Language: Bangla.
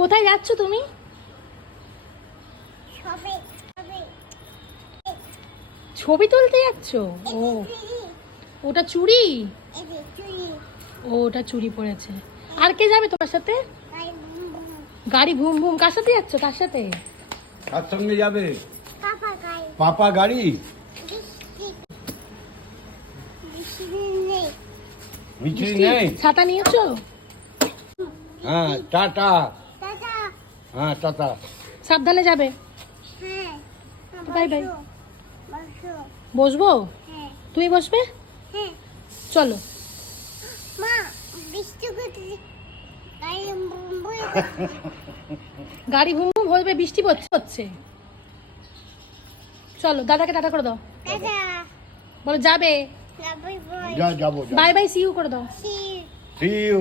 কোথায় যাচ্ছ তুমি? ছবি তুলতে যাচ্ছ? ও ওটা চুড়ি? ও ওটা চুড়ি পরেছে। আর কে যাবে তোমার সাথে? গাড়ি ভুম ভুম। কার সাথে যাচ্ছ? কার সাথে? কার সঙ্গে যাবে? পাপা গাড়ি? মিছরি নেই? ছাতা নিয়েছো? হ্যাঁ টাটা। হ্যাঁ টাটা। সাবধানে যাবে। Bye bye. বসবো? তুমি বসবে? চলো। গাড়ি ভুম ভুম হবে, বৃষ্টি হচ্ছে। চলো, দাদাকে টাটা করে দাও। বলো যাবে। যাবো। বাই বাই, সি ইউ করে দাও। See you.